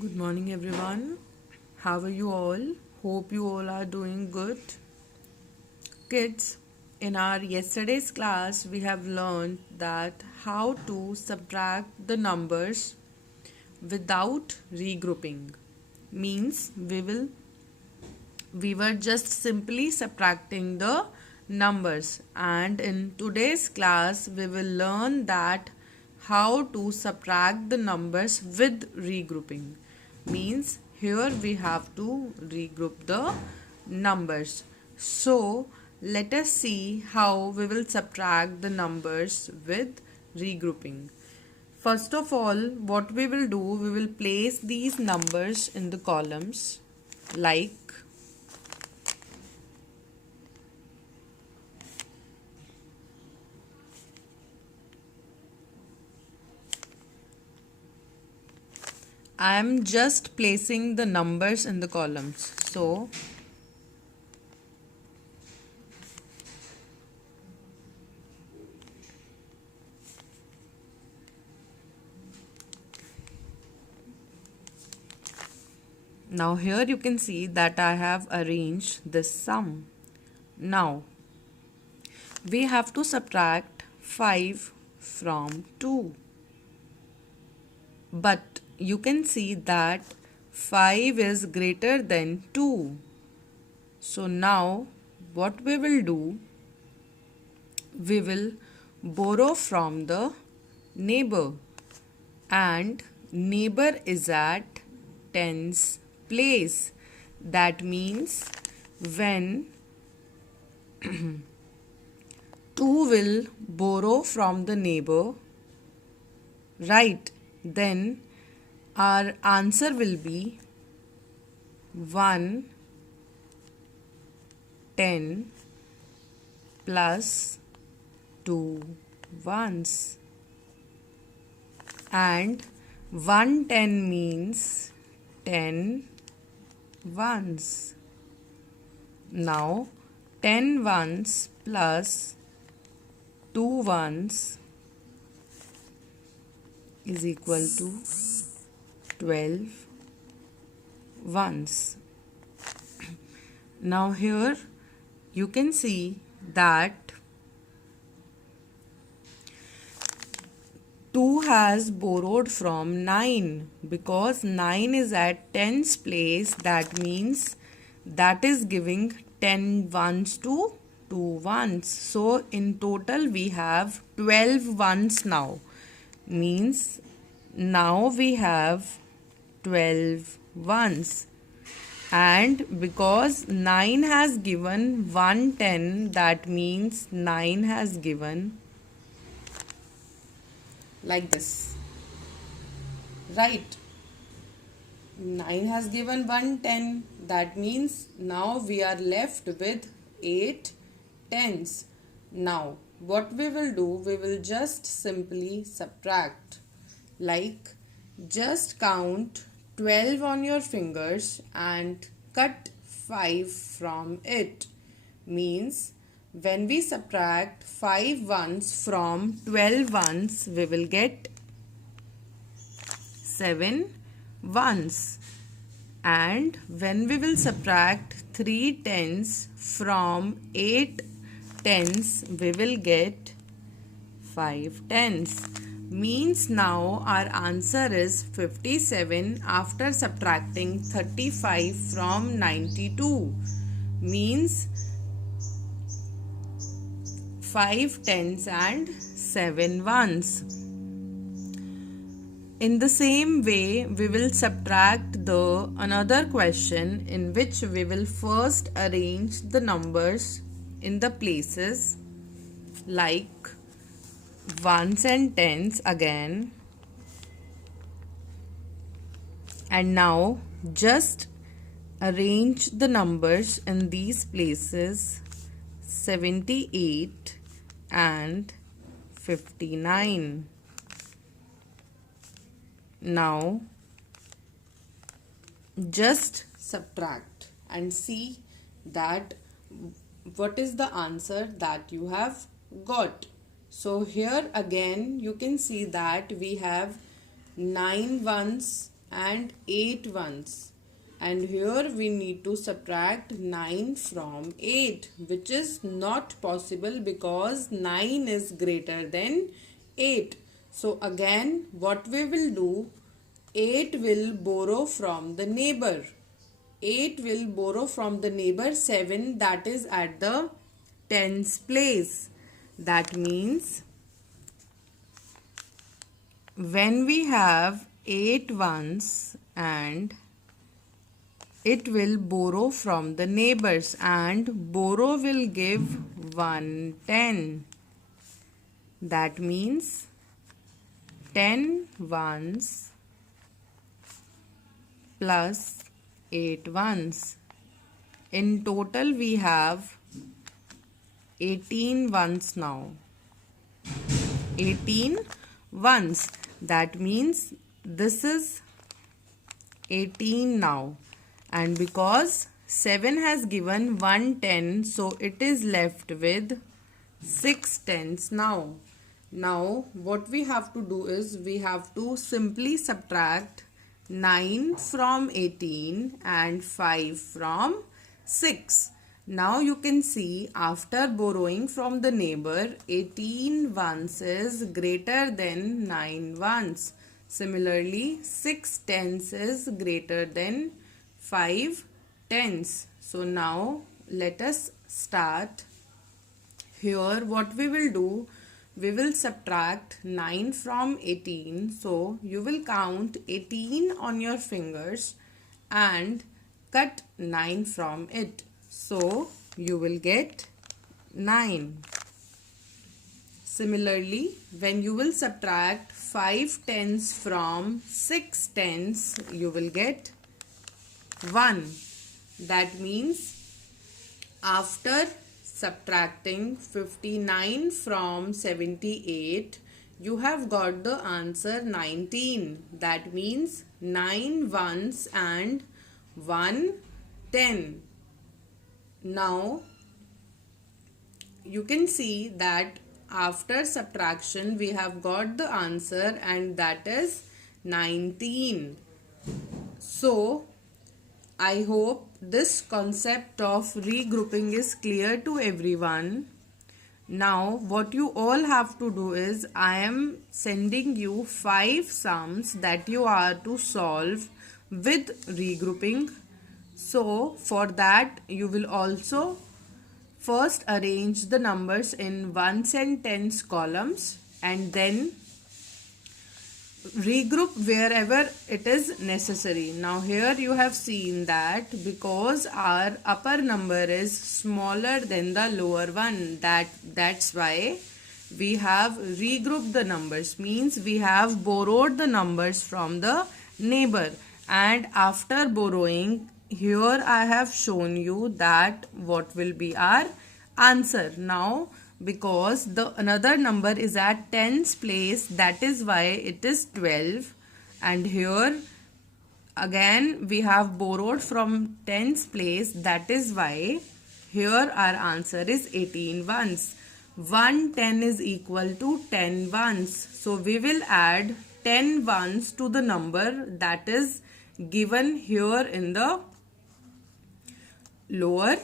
Good morning, everyone. How are you all? Hope you all are doing good. Kids, in our yesterday's class, we have learned that how to subtract the numbers without regrouping. Means we were just simply subtracting the numbers, and in today's class we will learn that how to subtract the numbers with regrouping. Means here we have to regroup the numbers. So let us see how we will subtract the numbers with regrouping. First of all, what we will do, we will place these numbers in the columns like I am just placing the numbers in the columns. So now here you can see that I have arranged this sum. Now we have to subtract 5 from 2. But you can see that 5 is greater than 2. So now what we will do, we will borrow from the neighbor, and neighbor is at tens place. That means when 2 will borrow from the neighbor, right, then our answer will be 1 10 plus 2 ones, and 110 means 10 ones. Now 10 ones plus 2 ones is equal to 12 ones. Now here you can see that 2 has borrowed from 9 because 9 is at tens place. That means that is giving 10 ones to 2 ones. So in total we have 12 ones now. Means now we have 12 ones, and because 9 has given 110, that means 9 has given like this, right? 9 has given 110, that means now we are left with 8 tens. Now what we will do, we will just simply subtract, like just count 12 on your fingers and cut 5 from it. Means when we subtract 5 ones from 12 ones, we will get 7 ones. And when we will subtract 3 tens from 8 tens, we will get 5 tens. Means now our answer is 57 after subtracting 35 from 92. Means 5 tens and 7 ones. In the same way, we will subtract the another question in which we will first arrange the numbers in the places like ones and tens again. And now just arrange the numbers in these places 78 and 59. Now just subtract and see that what is the answer that you have got. So here again you can see that we have 9 ones and 8 ones. And here we need to subtract 9 from 8, which is not possible because 9 is greater than 8. So again, what we will do, 8 will borrow from the neighbor. 8 will borrow from the neighbor 7, that is at the tens place. That means when we have 8 ones and it will borrow from the neighbors, and borrow will give 110. That means 10 ones plus 8 ones. In total we have 18 ones now. 18 ones. That means this is 18 now. And because 7 has given 110, so it is left with 6 tens now. Now what we have to do is we have to simply subtract 9 from 18 and 5 from 6. Now you can see after borrowing from the neighbor, 18 ones is greater than 9 ones. Similarly, 6 tens is greater than 5 tens. So now let us start. Here what we will do, we will subtract 9 from 18. So you will count 18 on your fingers and cut 9 from it. So you will get 9. Similarly, when you will subtract 5 tens from 6 tens, you will get 1. That means after subtracting 59 from 78, you have got the answer 19. That means 9 ones and 1 10. Now you can see that after subtraction we have got the answer, and that is 19. So I hope this concept of regrouping is clear to everyone. Now what you all have to do is, I am sending you 5 sums that you are to solve with regrouping. So for that you will also first arrange the numbers in ones and tens columns and then regroup wherever it is necessary. Now here you have seen that because our upper number is smaller than the lower one, that's why we have regrouped the numbers, means we have borrowed the numbers from the neighbor, and after borrowing, here I have shown you that what will be our answer. Now because the another number is at tens place, that is why it is 12, and here again we have borrowed from tens place, that is why here our answer is 18 ones. 110 is equal to 10 ones, so we will add 10 ones to the number that is given here in the lower.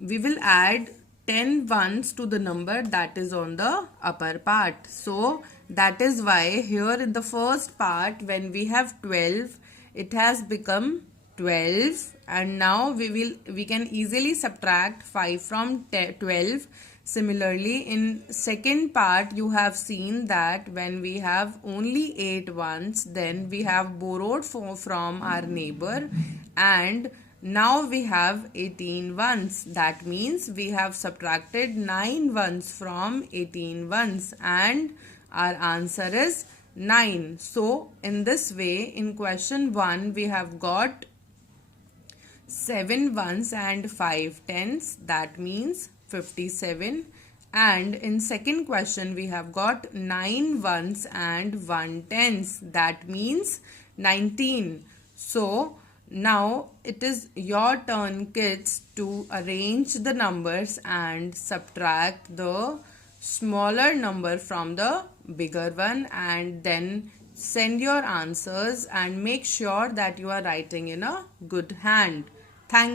We will add 10 ones to the number that is on the upper part. So that is why here in the first part when we have 12, it has become 12, and now we can easily subtract 5 from 12. Similarly, in second part you have seen that when we have only 8 ones, then we have borrowed from our neighbor, and now we have 18 ones. That means we have subtracted 9 ones from 18 ones, and our answer is 9. So in this way, in question 1 we have got 7 ones and 5 tens, that means 57, and in second question we have got 9 ones and 1 tens, that means 19. So now it is your turn, kids, to arrange the numbers and subtract the smaller number from the bigger one, and then send your answers and make sure that you are writing in a good hand.